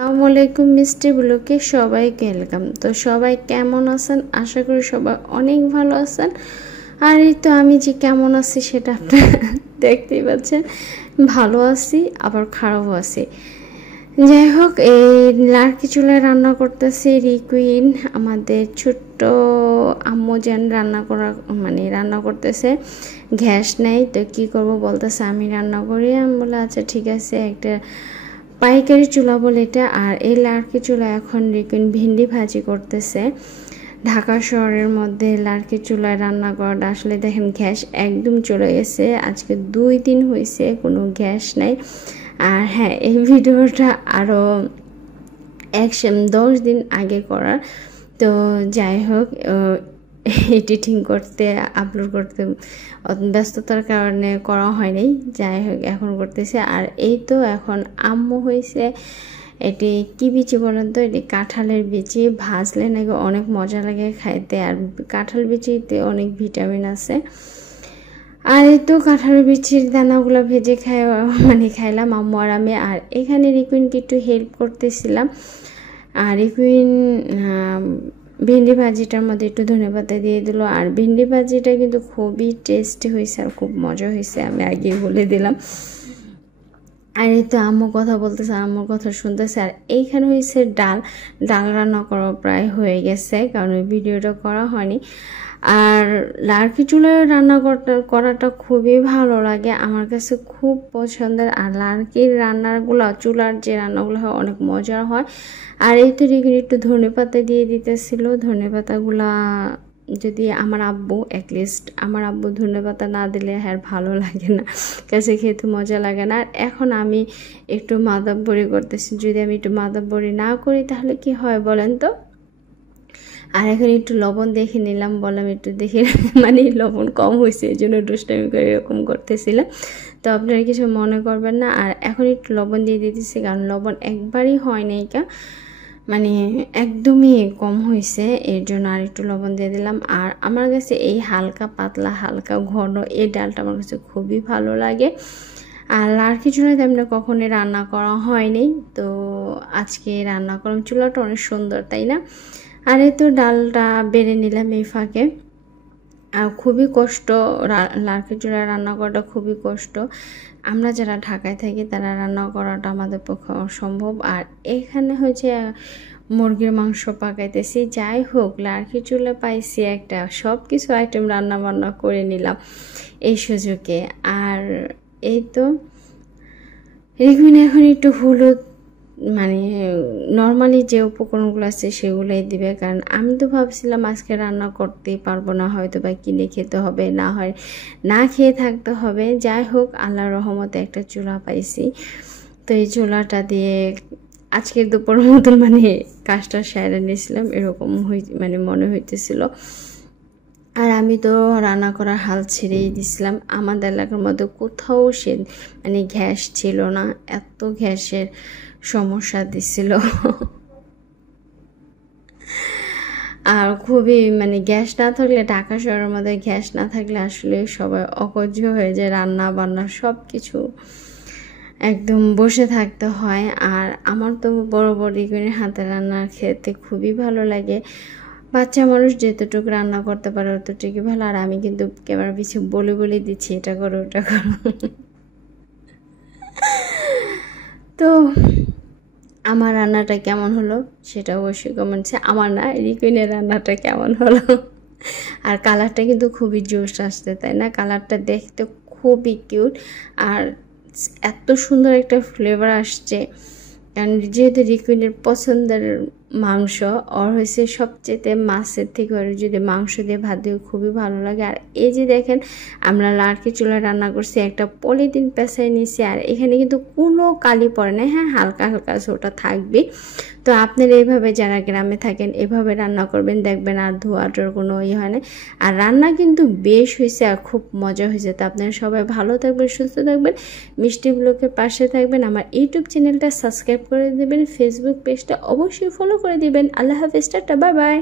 আসসালামু আলাইকুম মিষ্টি ব্লগে সবাইকে ওয়েলকাম। তো সবাই কেমন আছেন? আশা করি সবাই অনেক ভালো আছেন। আর এই তো আমি যে কেমন আছি সেটা আপনারা দেখতেই পাচ্ছেন। ভালো আছি আবার খারাপও আছি। যাই হোক, এই লার্কি চুলায় রান্না করতেছি রিকুইন, আমাদের ছোট্ট আম্মু যেন রান্না করতেছে। গ্যাস নেই তো কি করব বলতেছে আমি রান্না করি। আমি বলে আচ্ছা ঠিক আছে, একটা পাইকারি চুলা বলে এটা। আর এই লার্কি চুলা এখন রিকুইন ভিন্ডি ভাজি করতেছে। ঢাকা শহরের মধ্যে লার্কি চুলায় রান্না করাটা আসলে দেখেন গ্যাস একদম চলে গেছে। আজকে 2 দিন হয়েছে কোনো গ্যাস নাই। আর হ্যাঁ, এই ভিডিওটা আরও 10 দিন আগে করার। তো যাই হোক, এডিটিং করতে আপলোড করতে ব্যস্ততার কারণে করা হয়নি। যাই হোক এখন করতেছে। আর এই তো এখন আম্মু হয়েছে, এটি কি বিচি বলেন তো? এটি কাঁঠালের বিচি, ভাজলে নাকি অনেক মজা লাগে খাইতে। আর কাঁঠাল বিচিতে অনেক ভিটামিন আছে। আর এই তো কাঁঠালের বিচির দানাগুলো ভেজে খাইলাম আম্মু আর আমি। আর এখানে রিকুইনকে একটু হেল্প করতেছিলাম। আর রিকুইন ভেন্ডি ভাজিটার মধ্যে একটু ধনেপাতা দিয়ে দিল। আর ভেন্ডি ভাজিটা কিন্তু খুবই টেস্টি হয়েছে আর খুব মজা হয়েছে, আমি আগেই বলে দিলাম। আর এই তো আম্মু কথা বলতেছে, আম্মুর কথা শুনতেছে। আর এইখানে হয়েছে ডাল রান্না করা প্রায় হয়ে গেছে, কারণ ওই ভিডিওটা করা হয়নি। আর লার্কি চুলায় রান্না করাটা খুবই ভালো লাগে, আমার কাছে খুব পছন্দের। আর লার্কির রান্নাগুলো, চুলার যে রান্নাগুলো হয় অনেক মজার হয়। আর এই তো একটু ধনেপাতা দিয়ে দিতেছিল। ধনেপাতাগুলা যদি আমার আব্বু ধনেপাতা না দিলে আর ভালো লাগে না, কাছে খেতে মজা লাগে না। আর এখন আমি একটু মাদাব্বরি করতেছি। যদি আমি একটু মাদাব্বরি না করি তাহলে কি হয় বলেন তো? আর এখন একটু লবণ দেখে নিলাম, বললাম একটু দেখে মানে লবণ কম হয়েছে, এই জন্য দুষ্টামি করে এরকম করতেছিলাম। তো আপনারা কিছু মনে করবেন না। আর এখন একটু লবণ দিয়ে দিতেছি, কারণ লবণ একবারই হয় নাই, মানে একদমই কম হয়েছে, এর জন্য আর একটু লবণ দিয়ে দিলাম। আর আমার কাছে এই হালকা পাতলা হালকা ঘন এই ডালটা আমার কাছে খুবই ভালো লাগে। আর লার্কি চুলায় তেমনি কখনোই রান্না করা হয়নি, তো আজকে রান্না করলাম। চুলাটা অনেক সুন্দর, তাই না? আর এই তো ডালটা বেড়ে নিলাম এই ফাঁকে। আর খুবই কষ্ট, লার্কি চুলায় রান্না করাটা খুবই কষ্ট। আমরা যারা ঢাকায় থাকি তারা রান্না করাটা আমাদের পক্ষে অসম্ভব। আর এখানে হচ্ছে মুরগির মাংস পাকাইতেছি। যাই হোক, লার্কি চুলা পাইছি একটা, সব কিছু আইটেম রান্না বান্না করে নিলাম এই সুযোগে। আর এই তো রিকুইন এখন একটু হলুদ, মানে নর্মালি যে উপকরণগুলো আছে সেগুলোই দিবে, কারণ আমি তো ভাবছিলাম আজকে রান্না করতেই পারবো না, হয়তো বা কিনে খেতে হবে, না হয় না খেয়ে থাকতে হবে। যাই হোক, আল্লাহর রহমতে একটা চুলা পাইছি। তো এই চুলাটা দিয়ে আজকের দুপুর মতন মানে কাজটা সেরে নিয়েছিলাম, এরকম মানে মনে হইতেছিল। আর আমি তো রান্না করার হাল ছেড়েই দিছিলাম। আমাদের এলাকার মধ্যে কোথাও মানে গ্যাস ছিল না, এত গ্যাসের সমস্যা দিছিল। আর খুবই মানে গ্যাস না থাকলে, ঢাকা শহরের মধ্যে গ্যাস না থাকলে আসলে সবাই অকহ্য হয়ে যায়, রান্না বান্না সব কিছু একদম বসে থাকতে হয়। আর আমার তো বড় রিকুইনের হাতে রান্না খেতে খুবই ভালো লাগে। বাচ্চা মানুষ যতটুকু রান্না করতে পারে অতটুকুই ভালো। আর আমি কিন্তু ক্যামেরা পিছু বলে দিচ্ছি এটা করো ওটা করো। তো আমার রান্নাটা কেমন হলো সেটা অবশ্যই কমেন্টসে, আমার না রিকুইনের রান্নাটা কেমন হলো। আর কালারটা কিন্তু খুবই জোশ আসছে, তাই না? কালারটা দেখতে খুবই কিউট আর এত সুন্দর একটা ফ্লেভার আসছে। কারণ যেহেতু রিকুইনের পছন্দের মাংস, ওর হয়েছে সবচেয়ে মাছের থেকে ওর যদি মাংস দিয়ে ভাত দিয়ে খুবই ভালো লাগে। আর এই যে দেখেন, আমরা লার্কি চুলায় রান্না করছি, একটা পলিথিন পেঁচাই নিয়েছি। আর এখানে কিন্তু কোনো কালি পড়ে না, হ্যাঁ হালকা হালকা ওটা থাকবে। তো আপনারা এইভাবে যারা গ্রামে থাকেন এভাবে রান্না করবেন, দেখবেন আর ধোয়াটার কোনো হয় না। আর রান্না কিন্তু বেশ হয়েছে আর খুব মজা হয়েছে। তো আপনারা সবাই ভালো থাকবেন, সুস্থ থাকবেন, মিষ্টি ব্লগের পাশে থাকবেন। আমার ইউটিউব চ্যানেলটা সাবস্ক্রাইব করে দেবেন, ফেসবুক পেজটা অবশ্যই ফলো করে দিবেন। আল্লাহ হাফেজ, টাটা, বাই বাই।